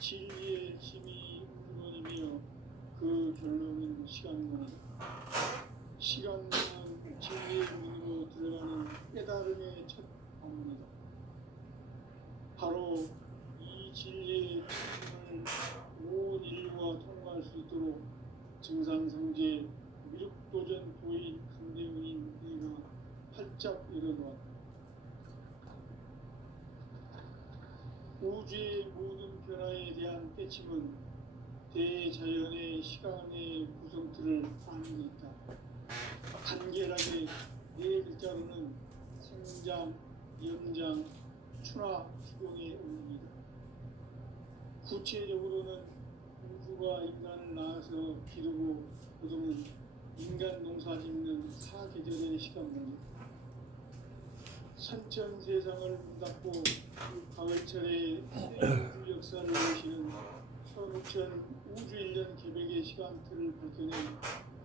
진리의 힘이 우주론이며 그 결론은 시간론이다. 시간론은 진리의 문으로 들어가는 깨달음의 첫 방문이다. 바로 이 진리의 기준을 온 인류가 통과할 수 있도록 증산성제 미륵도전 도인 강대문인 내가 활짝 일어놓았다. 우주의 모든 변화에 대한 깨침은 대자연의 시간의 구성틀을 아는 있다. 간결하게 네 글자로는 생장, 연장, 추나 추동의 의미이다. 구체적으로는 우주가 인간을 낳아서 기르고 거두는 인간 농사 짓는 사계절의 시간입니다. 선천세상을 문닫고 가을철에 우주 역사를 보시는 15,000 우주일년 계백의 시간틀을 밝혀낸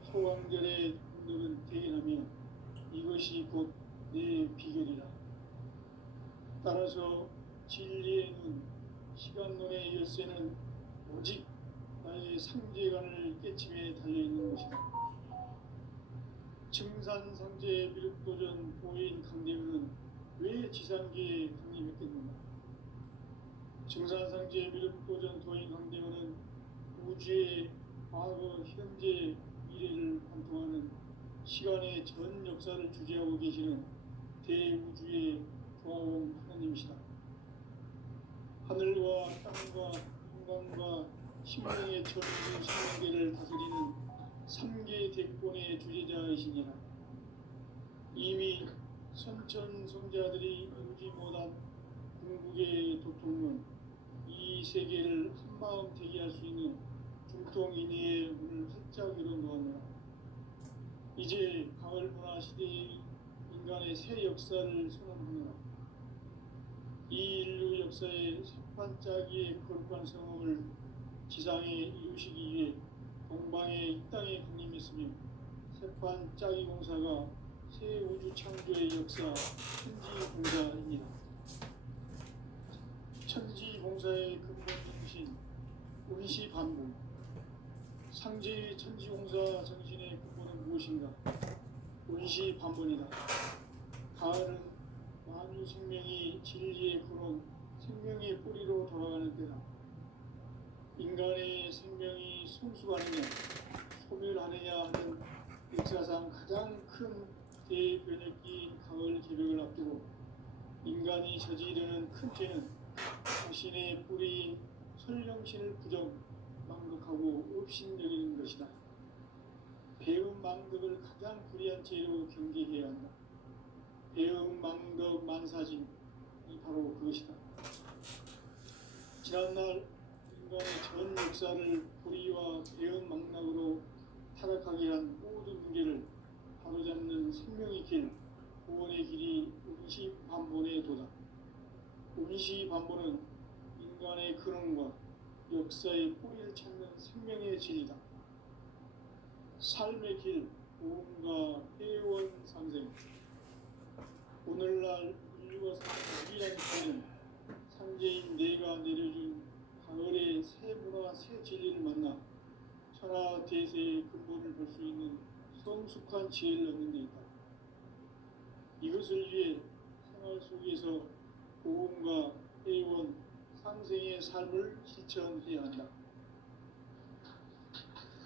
소강절의 분들은 대견하며 이것이 곧 내 비결이라. 따라서 진리의 눈, 시간론의 열쇠는 오직 나의 상제관을 깨침에 달려있는 것이다. 증산상제 미륵도전 보인 강대문은 왜 지상계에 강림했겠는가? 증산상제 미륵도전 도인 강대문은 우주의 과거, 현재, 미래를 관통하는 시간의 전 역사를 주재하고 계시는 대우주의 조화원 하나님이시다. 하늘과 땅과 인간과 신명의 전부 신명계를 다스리는 3개 대권의 주제자이시니라. 이미 선천성자들이 이루지 못한 궁극의 도통론, 이 세계를 한마음 되게 할 수 있는 중통인의의 문을 활짝 열어놓았노라. 이제 가을 문화 시대의 인간의 새 역사를 선언하노라. 이 인류 역사의 새반짝이의 거룩한 성험을 지상에 이루시기 위해 동방의 이 땅에 강림했으며 새반짝이 공사가 새 우주 창조의 역사 천지봉사입니다. 천지봉사의 근본 정신 운시반복. 상제의 천지봉사 정신의 근본은 무엇인가? 운시반복이다. 가을은 만유 생명이 진리의 근원, 생명의 뿌리로 돌아가는 때다. 인간의 생명이 성숙하느냐, 소멸하느냐 하는 역사상 가장 큰 대변혁기인 가을 계백을 앞두고 인간이 저지르는 큰 죄는 자신의 뿌리인 설령신을 부정, 망극하고 업신여기는 것이다. 배음 망덕을 가장 불의한 죄로 경계해야 한다. 배음 망덕 만사진이 바로 그것이다. 지난날 인간의 전 역사를 불의와 배음 망락으로 타락하게 한 모든 문제를 바로잡는 생명의 길, 구원의 길이 운시반본의 도다. 운시반본은 인간의 근원과 역사의 뿌리를 찾는 생명의 진리다. 삶의 길, 보험과 회원 상생. 오늘날 인류가 사는 유일한 길은 상제인 내가 내려준 가을의 새 문화, 새 진리를 만나 천하 대세의 근본을 볼 수 있는 성숙한 지혜를 얻는 데 있다. 이것을 위해 생활 속에서 보험과 회원, 상생의 삶을 실천해야 한다.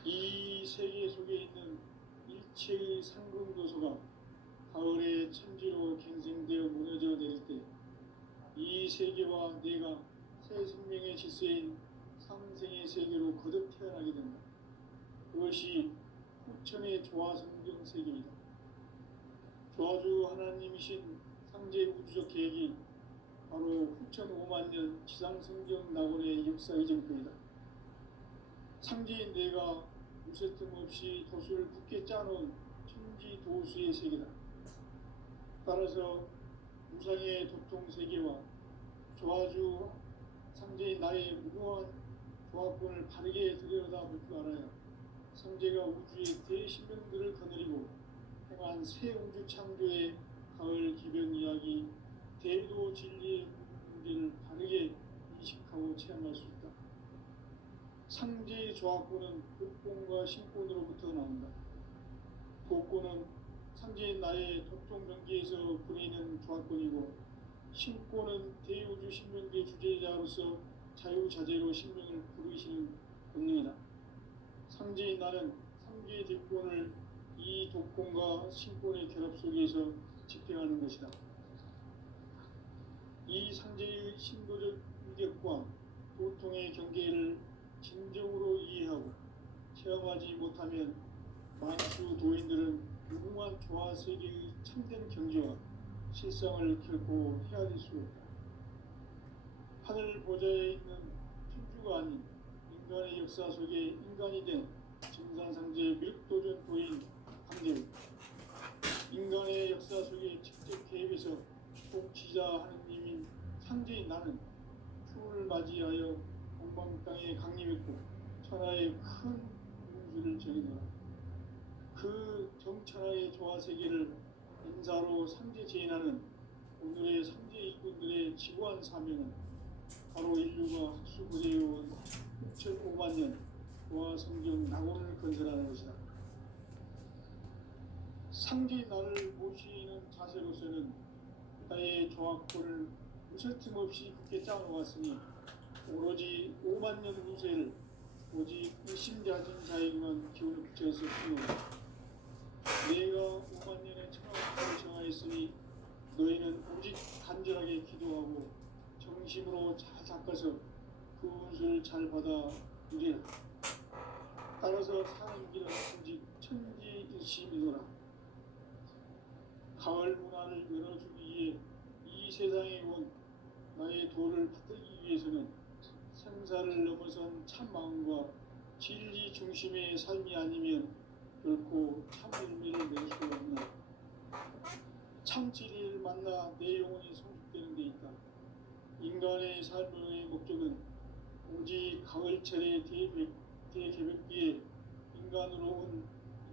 이 세계 속에 있는 일체의 상근도서가 가을의 천지로 갱생되어 무너져 내릴 때 이 세계와 내가 새 생명의 질서인 상생의 세계로 거듭 태어나게 된다. 그것이 후천의 조화성경 세계이다. 조화주 하나님이신 상제 우주적 계획이 바로 후천 5만 년 지상성경 낙원의 역사 이정표이다. 상제인 내가 무쇠 틈 없이 도수를 굳게 짜놓은 천지 도수의 세계다. 따라서 무상의 도통 세계와 조화주 상제인 나의 무궁한 조화권을 바르게 들여다볼 줄 알아야 상제가 우주의 대신명들을 거느리고 행한 새 우주 창조의 가을 기변 이야기, 대도 진리의 문제를 바르게 인식하고 체험할 수 있다. 상제의 조합권은 독권과 신권으로부터 나온다. 독권은 상제인 나의 독종병기에서 부리는 조합권이고, 신권은 대우주 신명기의 주제자로서 자유자재로 신명을 부르시는 권능이다. 상제인 나는 상제의 대권을 이 독권과 신권의 결합 속에서 집행하는 것이다. 이 상제의 신도적 위력과 도통의 경계를 진정으로 이해하고 체험하지 못하면 만수 도인들은 무궁한 조화 세계의 참된 경지와 실상을 결코 헤아릴 수 없다. 하늘 보좌에 있는 천주가 아닌 인간의 역사 속에 인간이 된 증산상제 밀도전 도인 강대우, 인간의 역사 속에 직접 개입해서 통치자 하느님인 상제인 나는 추을 맞이하여 동방 땅에 강림했고 천하의 큰 문수를 정의노라. 그 정천하의 조화 세계를 인사로 상제 제인하는 오늘의 상제 일꾼들의 지구한 사명은 바로 인류가 학수부대해온 6,500만 년 조화 성경 낙원을 건설하는 것이다. 상제인 나를 모시는 자세로서는 나의 조합권을 무슨 틈없이 굳게 짜놓았으니 오로지 5만 년 후세를 오직 일심자진 자에게만 기운을 붙여서 피우노라. 내가 5만 년의 천하국을 정하였으니 너희는 오직 간절하게 기도하고 정심으로 잘 닦아서 그 운수를 잘 받아 누리라. 따라서 사는 길은 오직 천지일심이노라. 가을 문화를 열어주기 위해 이 세상에 온 나의 도를 받들기 위해서는 생사를 넘어선 참 마음과 진리 중심의 삶이 아니면 결코 참 의미를 낼 수 없는 참 진리를 만나 내 영혼이 성숙되는 데 있다. 인간의 삶의 목적은 오직 가을철의 대개벽기에 인간으로 온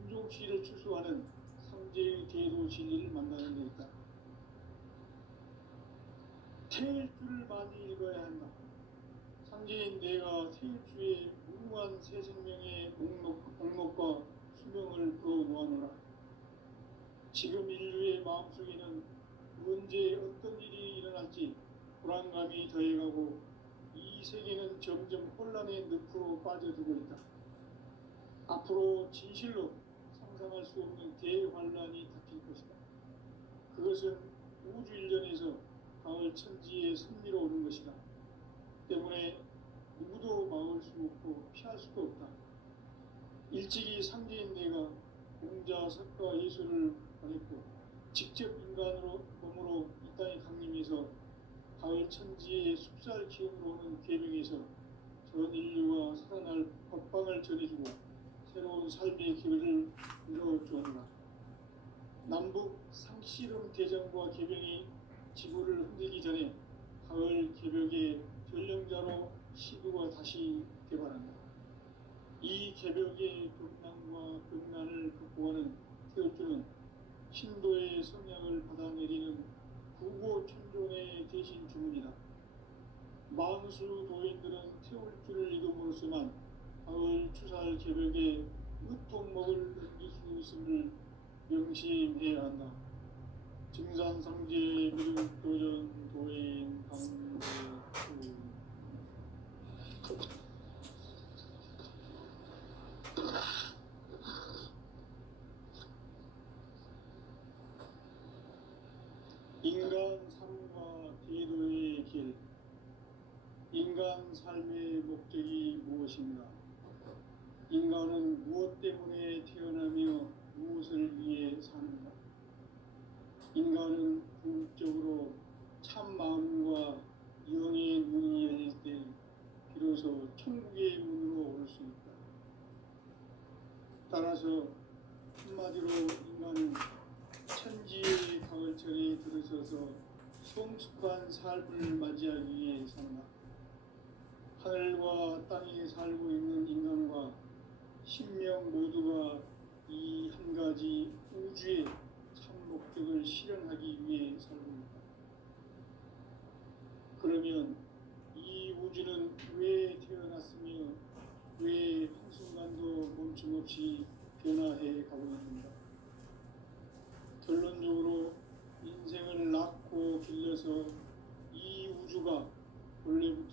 인종시를 추수하는 상제의 대도 진리를 만나는 데 있다. 태일주를 많이 읽어야 한다. 상제인 내가 태일주의 무궁한 새 생명의 목록과 수명을 불어놓아노라. 지금 인류의 마음속에는 언제 어떤 일이 일어날지 불안감이 더해가고 이 세계는 점점 혼란의 늪으로 빠져들고 있다. 앞으로 진실로 상상할 수 없는 대환란이 닥칠 것이다. 그것은 우주 일련에서 가을 천지에 승리로 오는 것이다. 때문에 누구도 막을 수 없고 피할 수도 없다. 일찍이 상제인 내가 공자, 석가, 예수를 보냈고 직접 인간으로 몸으로 이 땅에 강림해서 가을 천지의 숲살 기운으로 오는 계명에서 전 인류가 살아날 법방을 전해주고 새로운 삶의 길을 이루어주었노라. 남북 상씨름 대전과 개병이 지구를 흔들기 전에 가을 개벽의 전령자로 시도가 다시 개발한다. 이 개벽의 극난과 극난을 극복하는 태울주는 신도의 성향을 받아내리는 구고천종의 대신 주문이다. 만수 도인들은 태울주를 이름으로서만 가을 추살 개벽의 으통목을 넘길 수 있음을 명심해야 한다. 증산상제 미륵도전 도인 강대우. 인간 삶과 대도의 길. 인간 삶의 목적이 무엇인가? 인간은 무엇 때문에 태어나며 무엇을 위해 사는가? 인간은 궁극적으로 참 마음과 영의 문이 열릴 때 비로소 천국의 문으로 올 수 있다. 따라서 한마디로 인간은 천지의 가을철에 들어서서 성숙한 삶을 맞이하기 위해 산다. 하늘과 땅에 살고 있는 인간과 신명 모두가 이 한 가지 우주의 참 목적을 실현하기 위해 살고 있다. 그러면 이 우주는 왜 태어났으며 왜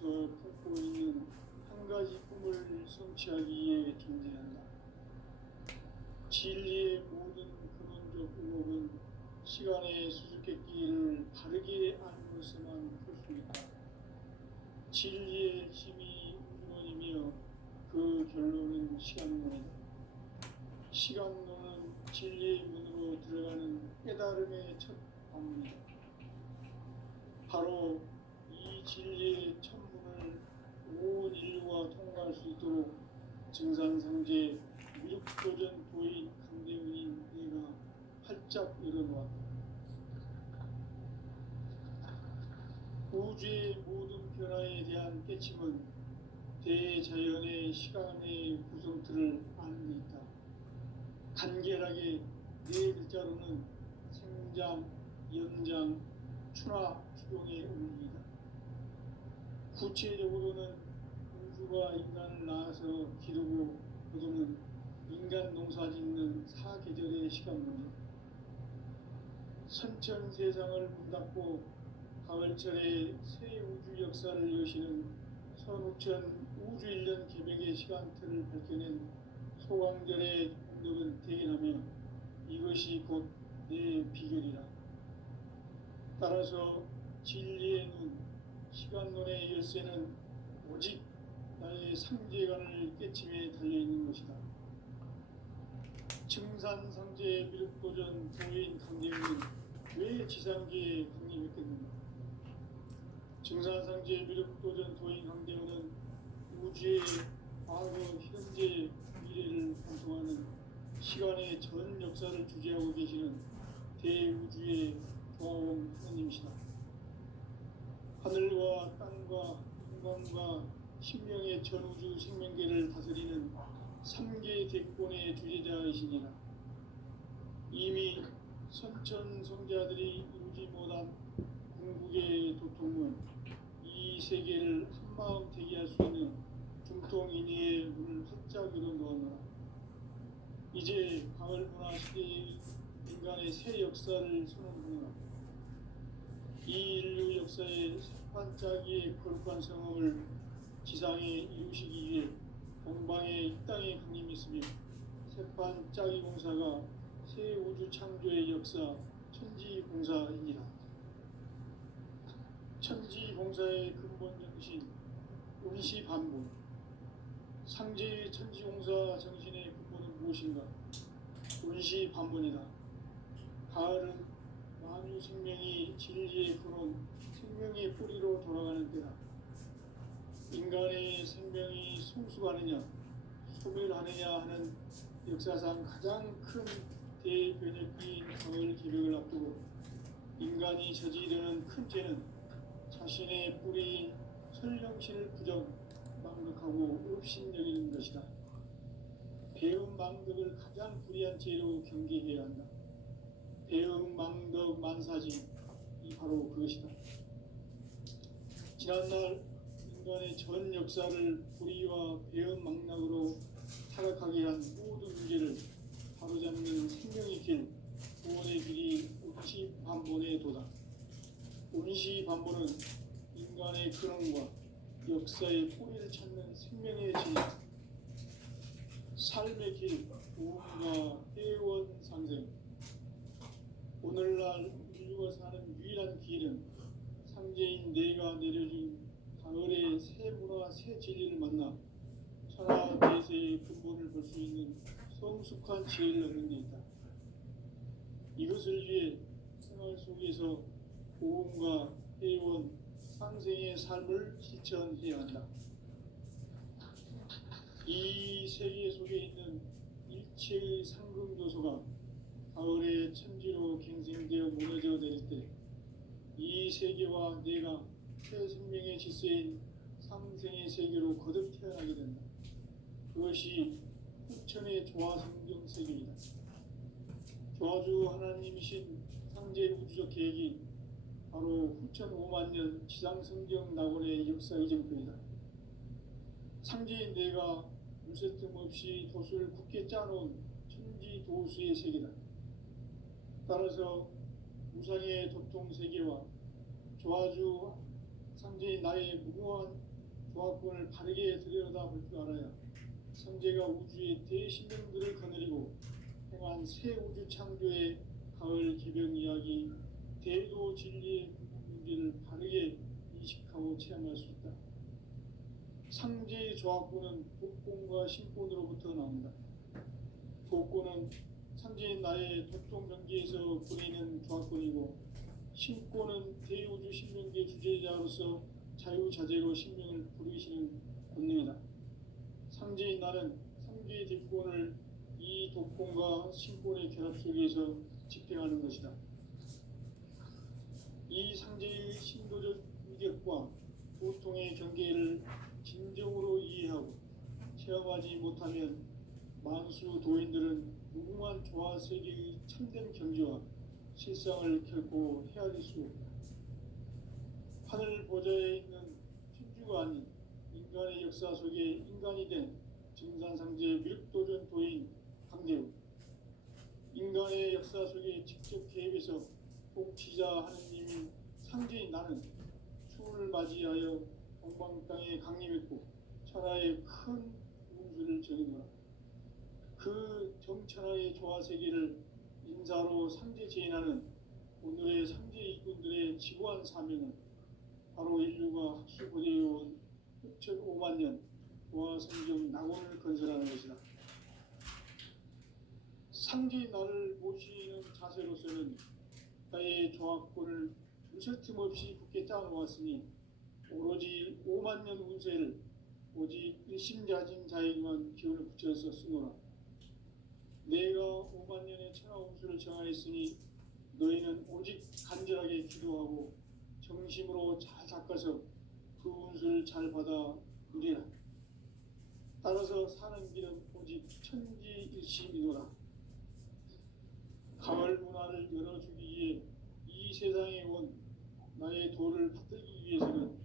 안에서 품고 있는 한 가지 꿈을 성취하기 위해 존재한다. 진리의 모든 근원적 의혹은 시간의 수수께끼를 바르게 알므로서만 풀 수 있다. 진리의 핵심이 우주론이며 그 결론은 시간론이다. 시간론은 진리의 문으로 들어가는 깨달음의 첫 방문이다. 바로 이 진리의 첫 문을 온 인류가 통과할 수 있도록 증산상제 미륵도전 도인 강대웅인 내가 활짝 열어놓았다. 우주의 모든 변화에 대한 깨침은 대자연의 시간의 구성틀을 아는 데 있다. 간결하게 네 글자로는 생장, 연장, 추나 추동의 원리이다. 구체적으로는 우주가 인간을 낳아서 기르고 거두는 인간 농사 짓는 사계절의 시간론이다. 선천 세상을 문 닫고 가을철에 새 우주 역사를 여시는 선우천 우주 1년 개백의 시간틀을 밝혀낸 소광절의 공덕은 대견하며 이것이 곧 내 비결이라. 따라서 진리의 눈, 시간론의 열쇠는 오직 나의 상제관을 깨침에 달려있는 것이다. 증산상제 미륵도전 도인 강대웅은 왜 지상계에 강림했겠는가? 증산상제 미륵도전 도인 강대웅은 우주의 과거, 현재, 미래를 관통하는 시간의 전 역사를 주재하고 계시는 대우주의 조화원 하나님이시다. 하늘과 땅과 인간과 신명의 전우주 생명계를 다스리는 3계 대권의 주제자이시니라. 이미 선천성자들이 이루지 못한 궁극의 도통은 이 세계를 한마음 대기할 수 있는 중통인의의 문을 활짝 열어놓았노라. 이제 가을 문화 시대의 인간의 새 역사를 선언하노라. 이 인류 역사의 반짝이의 거룩한 성험을 지상에 이루시기 위해 동방의 이 땅에 강림했으며 새반짝이 공사가 새 우주 창조의 역사 천지공사이니라. 천지공사의 근본 정신 운시반본. 상제의 천지공사 정신의 근본은 무엇인가? 운시반본이다. 가을은 만유 생명이 진리의 근원, 생명의 뿌리로 돌아가는 때다. 인간의 생명이 성숙하느냐, 소멸하느냐 하는 역사상 가장 큰 대변혁기인 가을 개벽을 앞두고 인간이 저지르는 큰 죄는 자신의 뿌리인 설령신을 부정, 망덕하고 업신여기는 것이다. 배음 망덕을 가장 불의한 죄로 경계해야 한다. 배음 망덕 만사지, 이 바로 그것이다. 지난날 인간의 전 역사를 불의와 배음 망락으로 타락하게 한 모든 문제를 바로잡는 생명의 길, 구원의 길이 운시반본에 도다. 운시반본은 인간의 근원과 역사의 뿌리를 찾는 생명의 질, 삶의 길, 구원과 회원 상생. 오늘날 인류가 사는 유일한 길은 상제인 내가 내려준 가을의 새 문화, 새 진리를 만나 천하 대세의 근본을 볼 수 있는 성숙한 지혜를 얻는 데 있다. 이것을 위해 생활 속에서 고음과 회원, 상생의 삶을 실천해야 한다. 이 세계 속에 있는 일체의 상금조소가 가을의 천지로 갱생되어 무너져 내릴 때 이 세계와 내가 새 생명의 질서인 상생의 세계로 거듭 태어나게 된다. 그것이 후천의 조화성경 세계이다. 조화주 하나님이신 상제 우주적 계획이 바로 후천 5만 년 지상성경 낙원의 역사 이전편이다. 상제인 내가 물새틈 없이 도수를 굳게 짜놓은 천지 도수의 세계다. 따라서 무상의 도통 세계와 조화주 상제인 나의 무궁한 조합권을 바르게 들여다볼 줄 알아야 성제가 우주의 대신령들을 거느리고 행한 새 우주 창조의 가을 개변 이야기, 대도 진리의 문제를 바르게 인식하고 체험할 수 있다. 상제의 조합권은 복권과 신권으로부터 나온다. 복권은 상제인 나의 독종 경계에서 보내는 조합권이고, 신권은 대우주 신명계 주제자로서 자유자재로 신명을 부르시는 권능이다. 상제인 나는 상제의 뒷권을 이 독권과 신권의 결합 속에서 집행하는 것이다. 이 상제의 신도적 위력과 보통의 경계를 진정으로 이해하고 체험하지 못하면 만수 도인들은 무궁한 조화 세계의 참된 경지와 실상을 결코 헤아릴 수 없다. 하늘 보좌에 있는 천주가 아닌 인간의 역사 속에 인간이 된 증산상제 밀도전 도인 강대우, 인간의 역사 속에 직접 개입해서 통치자 하느님인 상제인 나는 추운을 맞이하여 동방 땅에 강림했고 천하의 큰 운수를 정했노라. 그 정천하의 조화세계를 인사로 상제 제인하는 오늘의 상제 이군들의 지구한 사명은 바로 인류가 학수고대해온 6,500만 년 조화성경 낙원을 건설하는 것이다. 상제인 나를 모시는 자세로서는 나의 조합권을 무설틈 없이 굳게 짜놓았으니 오로지 5만 년 운세를 오직 일심자진 자에게만 기운을 붙여서 쓰노라. 내가 5만 년의 천하 운수를 정하였으니 너희는 오직 간절하게 기도하고 정심으로 잘 닦아서 그 운수를 잘 받아 누리라. 따라서 사는 길은 오직 천지일심이노라. 가을 문화를 열어주기 위해 이 세상에 온 나의 도를 받들기 위해서는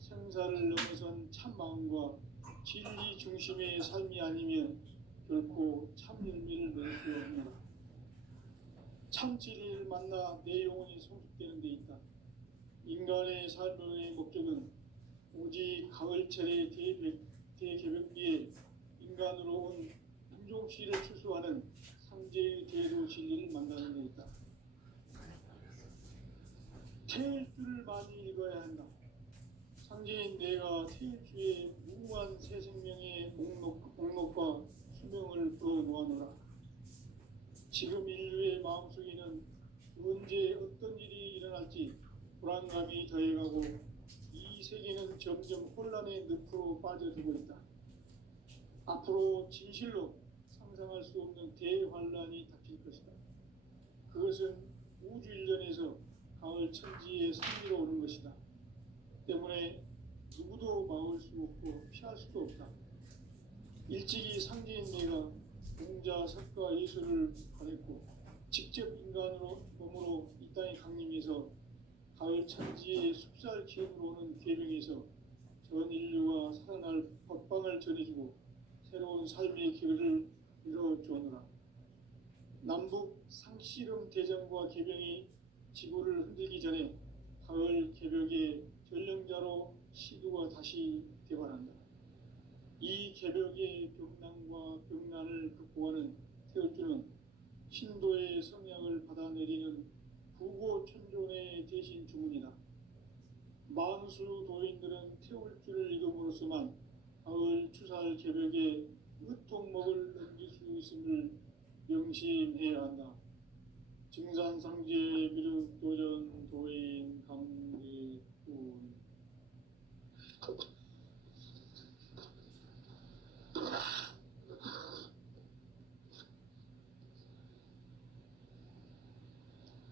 생사를 넘어선 참 마음과 진리 중심의 삶이 아니면 결코 참 열매를 낼 수 없노라. 참 진리를 만나 내 영혼이 성숙되는 데 있다. 인간의 삶의 목적은 오직 가을철의 대개벽기에 인간으로 온 인종시를 추수하는 상제의 대도 진리를 만나는 데 있다. 태일주를 많이 읽어야 한다. 상제인 내가 태일주의 무궁한 새 생명의 목록과 수명을 풀어 놓아노라. 지금 인류의 마음속에는 언제 어떤 일이 일어날지 불안감이 더해가고 이 세계는 점점 혼란의 늪으로 빠져들고 있다. 앞으로 진실로 상상할 수 없는 대환란이 닥칠 것이다. 그것은 우주 일련에서 가을 천지의 승리로 오는 것이다. 때문에 누구도 막을 수 없고 피할 수도 없다. 일찍이 상제인 내가 공자, 석가, 예술을 가렸고 직접 인간으로 몸으로 이 땅에 강림해서 가을 천지의 숲살 기운으로 오는 계명에서 전 인류가 살아날 법방을 전해주고 새로운 삶의 길을 이뤄주었노라. 남북 상씨름 대전과 개병이 지구를 흔들기 전에 가을 개벽의 전령자로 시두가 다시 대발한다. 이 개벽의 벽난과 벽난을 극복하는 태울주는 신도의 성향을 받아내리는 부고천존의 대신 주문이다. 만수 도인들은 태울주를 읽음으로써만 가을 추살 개벽에 으통먹을 넘길 수 있음을 명심해야 한다. 증산상제 미륵도전 도인 강제군.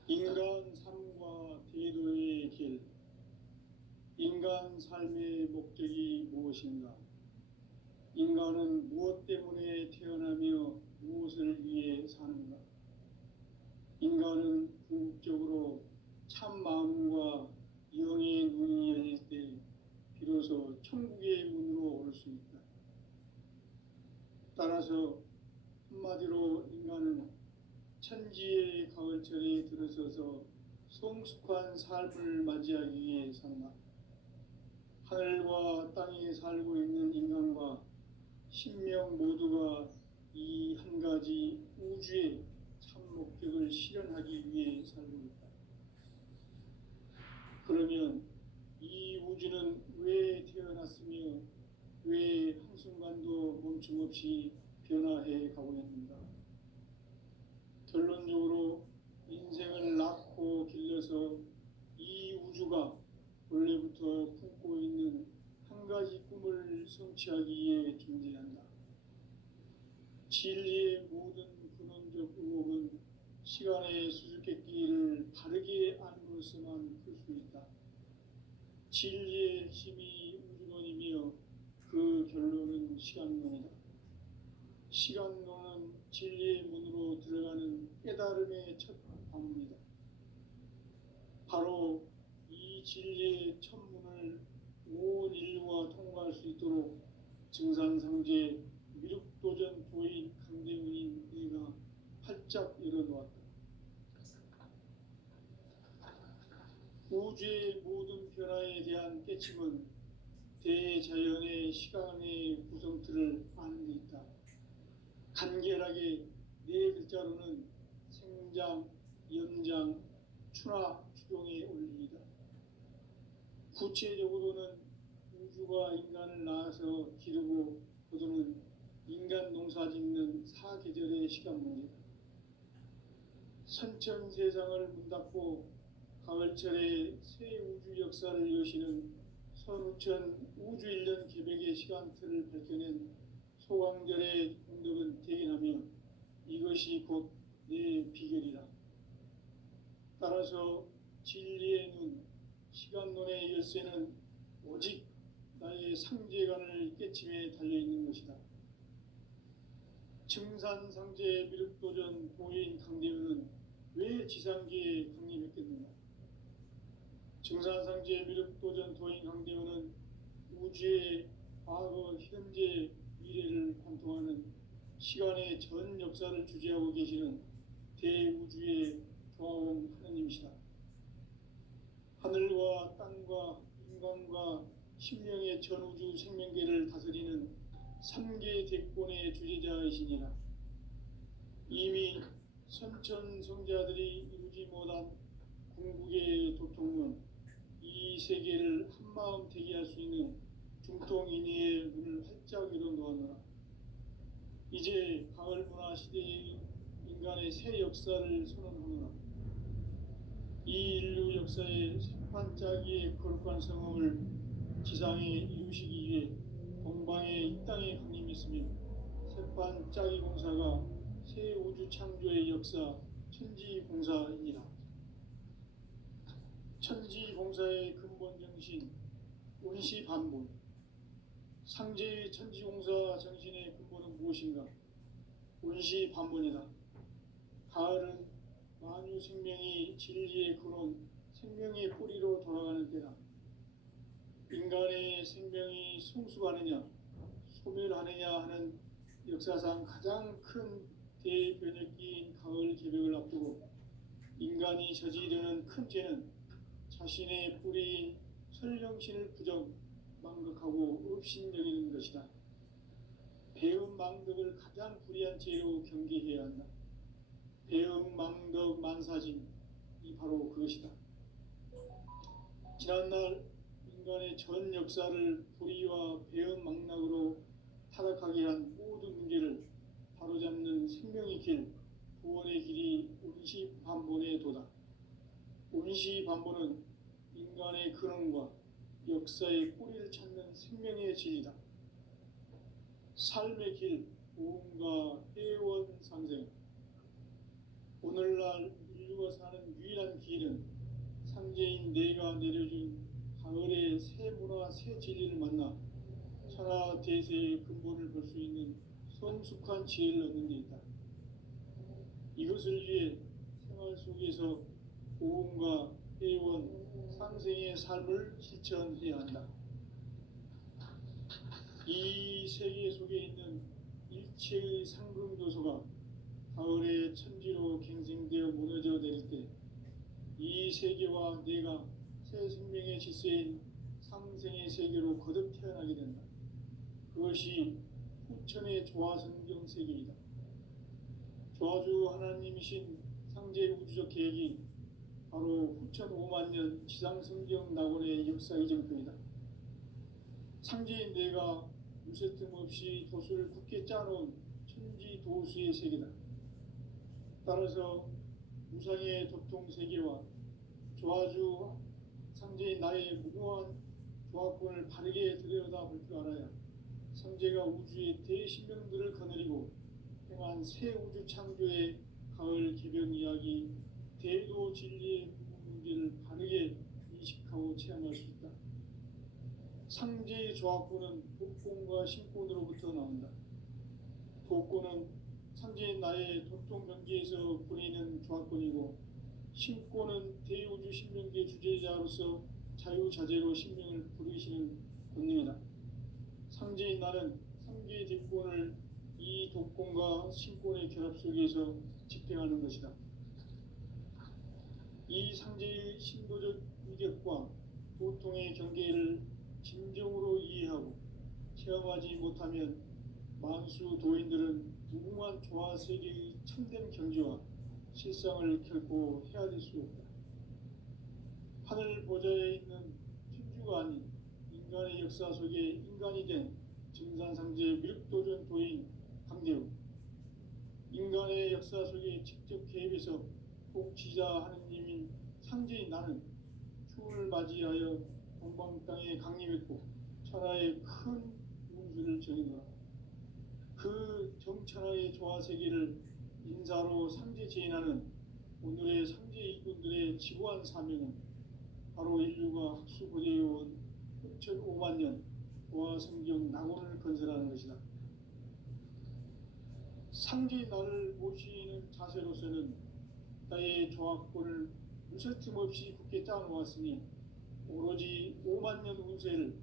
인간 삶과 대도의 길. 인간 삶의 목적이 무엇인가? 인간은 무엇 때문에 태어나며 무엇을 위해 사는가? 인간은 궁극적으로 참 마음과 영의 눈이 열릴 때 비로소 천국의 문으로 올 수 있다. 따라서 한마디로 인간은 천지의 가을철에 들어서서 성숙한 삶을 맞이하기 위해 산다. 하늘과 땅의 신명 모두가 이 한 가지 우주의 참 목적을 실현하기 위해 살고 있다. 그러면 이 우주는 왜 태어났으며 왜 한순간도 멈춤 없이 변화해 가고 있는가? 결론적으로 인생을 낳고 길러서 이 우주가 원래부터 품고 있는 한 가지 꿈을 성취하기 위해 존재한다. 진리의 모든 근원적 의혹은 시간의 수수께끼를 바르게 안으로서만 풀 수 있다. 진리의 핵심이 우주론이며 그 결론은 시간론이다. 시간론은 진리의 문으로 들어가는 깨달음의 첫 방문이다. 바로 이 진리의 첫 문을 온 인류가 통과할 수 있도록 증산상제 미륵도전 도인 강대훈인 네가 활짝 열어놓았다. 우주의 모든 변화에 대한 깨침은 대자연의 시간의 구성틀을 아는 데 있다. 간결하게 네 글자로는 생장, 연장, 추나 추종의 원리이다. 구체적으로는 우주가 인간을 낳아서 기르고 거두는 인간 농사 짓는 사계절의 시간 문제다. 선천 세상을 문 닫고 가을철에 새 우주 역사를 여시는 선우천 우주 1년 계백의 시간틀을 밝혀낸 소강절의 공덕은 대견하며 이것이 곧 내 비결이라. 따라서 진리의 눈, 시간론의 열쇠는 오직 나의 상제관을 깨침에 달려있는 것이다. 증산상제 미륵도전 도인 강대훈은 왜 지상계에 강림했겠는가? 증산상제 미륵도전 도인 강대훈은 우주의 과거, 현재, 미래를 관통하는 시간의 전 역사를 주재하고 계시는 대우주의 조화원 하느님이시다. 하늘과 땅과 인간과 신명의 전우주 생명계를 다스리는 3계 대권의 주재자이시니라. 이미 선천성자들이 이루지 못한 궁극의 도통론, 이 세계를 한마음 되게 할 수 있는 중통인의의 문을 활짝 열어놓았노라. 이제 가을 문화 시대의 인간의 새 역사를 선언하노라. 이 인류 역사의 새판짜기의 거룩한 성험을 지상에 이루시기 위해 동방에 이 땅에 강림했으며 새판짜기 공사가 새 우주 창조의 역사 천지공사이니라. 천지공사의 근본 정신 운시반본, 상제의 천지공사 정신의 근본은 무엇인가? 운시반본이다. 가을은 만유 생명이 진리의 근원, 생명의 뿌리로 돌아가는 때다. 인간의 생명이 성숙하느냐, 소멸하느냐 하는 역사상 가장 큰 대변혁기인 가을 개벽을 앞두고 인간이 저지르는 큰 죄는 자신의 뿌리인 설령신을 부정, 망극하고 업신여기는 것이다. 배음 망덕을 가장 불의한 죄로 경계해야 한다. 배음 망덕 만사짐이 바로 그것이다. 지난날 인간의 전 역사를 불의와 배음 망락으로 타락하게 한 모든 문제를 바로잡는 생명의 길, 구원의 길이 운시반본의 도다. 운시반본은 인간의 근원과 역사의 뿌리를 찾는 생명의 진리다. 삶의 길, 보험과 회원 상생. 오늘날 인류가 사는 유일한 길은 상제인 내가 내려준 가을의 새 문화, 새 진리를 만나 천하 대세의 근본을 볼 수 있는 성숙한 지혜를 얻는 데 있다. 이것을 위해 생활 속에서 보험과 회원, 상생의 삶을 실천해야 한다. 이 세계 속에 있는 일체의 상금교소가 가을의 천지로 갱생되어 무너져 내릴 때 이 세계와 내가 새 생명의 질서인 상생의 세계로 거듭 태어나게 된다. 그것이 후천의 조화성경 세계이다. 조화주 하나님이신 상제 우주적 계획이 바로 후천 5만 년 지상성경 낙원의 역사 이정표이다. 상제인 내가 무쇠틈 없이 도수를 굳게 짜놓은 천지 도수의 세계다. 따라서 우상의 도통 세계와 조화주 상제인 나의 무궁한 조화권을 바르게 들여다볼 줄 알아야 상제가 우주의 대신명들을 거느리고 행한 새 우주 창조의 가을 기병 이야기, 대도 진리의 문제를 바르게 인식하고 체험할 수 있다. 상제의 조화권은 독권과 신권으로부터 나온다. 독권은 상제인 나의 도통 경계에서 부리는 조화권이고, 신권은 대우주 신명계 주제자로서 자유자재로 신명을 부르시는 권능이다. 상제인 나는 상계의 대권을 이 독권과 신권의 결합 속에서 집행하는 것이다. 이 상제의 신도적 위력과 도통의 경계를 진정으로 이해하고 체험하지 못하면 만수 도인들은 무궁한 조화 세계의 참된 경지와 실상을 결코 헤아릴 수 없다. 하늘 보좌에 있는 천주가 아닌 인간의 역사 속에 인간이 된 증산상제 미륵도전 도인 강대우, 인간의 역사 속에 직접 개입해서 복지자 하느님인 상제인 나는 추운을 맞이하여 동방 땅에 강림했고 천하의 큰 운수를 정해놓아 그 정천하의 조화 세계를 인사로 상제 제인하는 오늘의 상제 이군들의 지고한 사명은 바로 인류가 학수고대해온 6,5만 년 조화 성경 낙원을 건설하는 것이다. 상제 나를 모시는 자세로서는 나의 조화권을 무쇠틈 없이 굳게 짜놓았으니 오로지 5만 년 운세를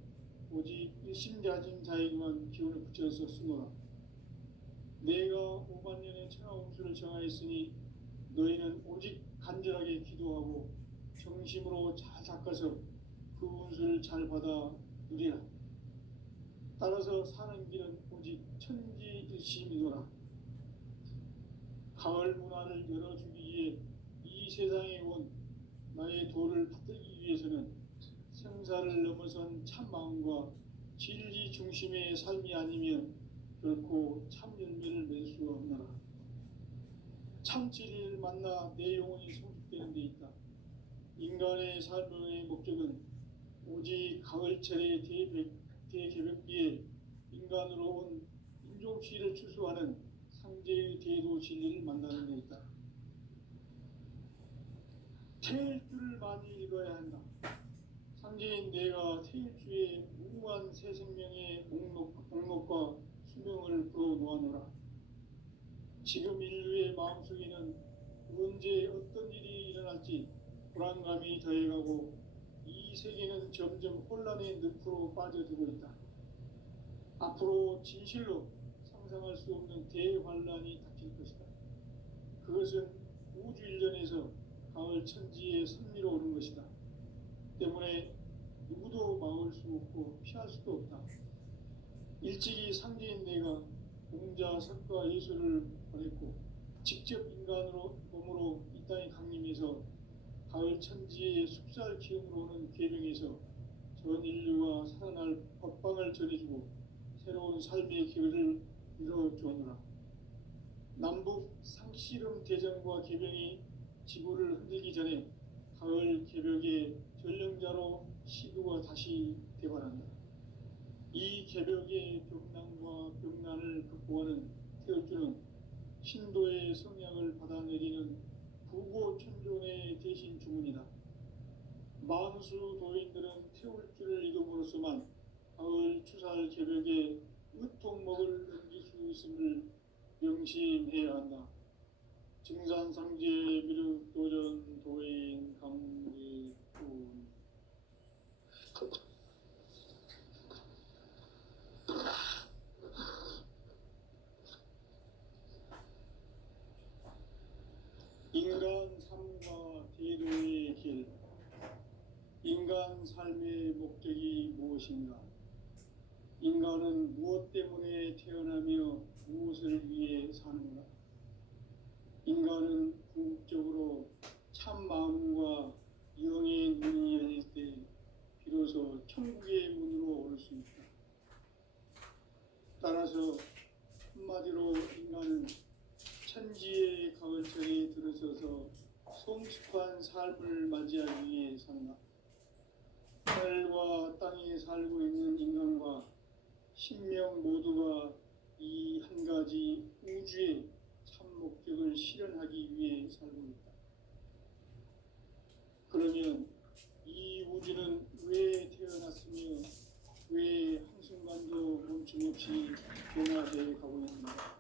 오직 일심자진 자에게만 기운을 붙여서 쓰노라. 내가 5만 년의 천하 운수를 정하였으니 너희는 오직 간절하게 기도하고 정심으로 잘 닦아서 그 운수를 잘 받아 누리라. 따라서 사는 길은 오직 천지일심이노라. 가을 문화를 열어주기 위해 이 세상에 온 나의 도를 받들기 위해서는 생사를 넘어선 참마음과 진리 중심의 삶이 아니면 결코 참 열매를 맺을 수가 없노라. 참 진리를 만나 내 영혼이 성숙되는 데 있다. 인간의 삶의 목적은 오직 가을철의 대개벽비에 인간으로 온 인종시를 추수하는 상제의 대도 진리를 만나는 데 있다. 태일주를 많이 읽어야 한다. 상제인 내가 태일주의 무궁한 새 생명의 목록과 수명을 불어놓아노라. 지금 인류의 마음속에는 언제 어떤 일이 일어날지 불안감이 더해가고 이 세계는 점점 혼란의 늪으로 빠져들고 있다. 앞으로 진실로 상상할 수 없는 대환란이 닥칠 것이다. 그것은 우주 일전에서 가을 천지의 섭리로 오는 것이다. 때문에 누구도 막을 수 없고 피할 수도 없다. 일찍이 상제인 내가 공자, 석가, 예수를 보냈고 직접 인간으로 몸으로 이 땅에 강림해서 가을 천지의 숙살 기운으로 오는 계명에서 전 인류가 살아날 법방을 전해주고 새로운 삶의 길을 이뤄주오노라. 남북 상씨름 대전과 계병이 지구를 흔들기 전에 가을 개벽의 전령자로 시구가 다시 대발한다. 이 개벽의 벽난과 벽난을 극복하는 태울주는 신도의 성향을 받아내리는 부고천존의 대신 주문이다. 만수 도인들은 태울주를 읽음으로써만 가을 추살 개벽에 으통목을 넘길 수 있음을 명심해야 한다. 증산상제 미륵도전 도인 강리군. 인간 삶과 대도의 길. 인간 삶의 목적이 무엇인가? 인간 인간은 무엇 때문에 태어나며 무엇을 위해 사는가? 인간은 궁극적으로 참 마음과 영의 문이 열릴 때 비로소 천국의 문으로 올 수 있다. 따라서 한마디로 인간은 천지의 가을철에 들어서서 성숙한 삶을 맞이하기 위해 산다. 하늘과 땅에 살고 있는 인간과 신명 모두가 이 한 가지 우주의 참 목적을 실현하기 위해 살고 있다. 그러면 이 우주는 왜 태어났으며 왜 한순간도 멈춤없이 변화되어 가고 있는가?